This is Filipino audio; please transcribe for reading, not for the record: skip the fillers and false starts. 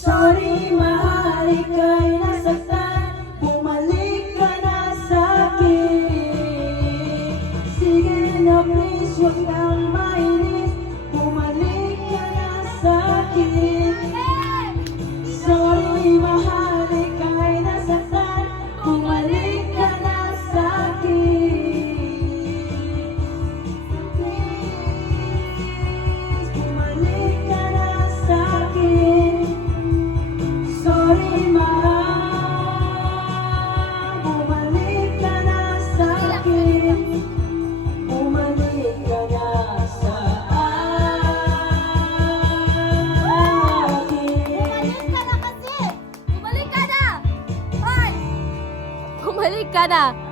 Sorry, mahal, ika'y nasaktan. Bumalik ka na sa'kin. Sige na please, huwag kang mainis. Bumalik ka na sa'kin. Sorry, mahal, ika'y nasaktan. Bumalik ka na sa'kin. Please, bumalik ka na sa'kin. Sorry, mahal, bumalik ka na sa'kin. Bumalik ka na sa akin. Bumalik ka na kasi! Bumalik ka na! Hoy! Bumalik ka na!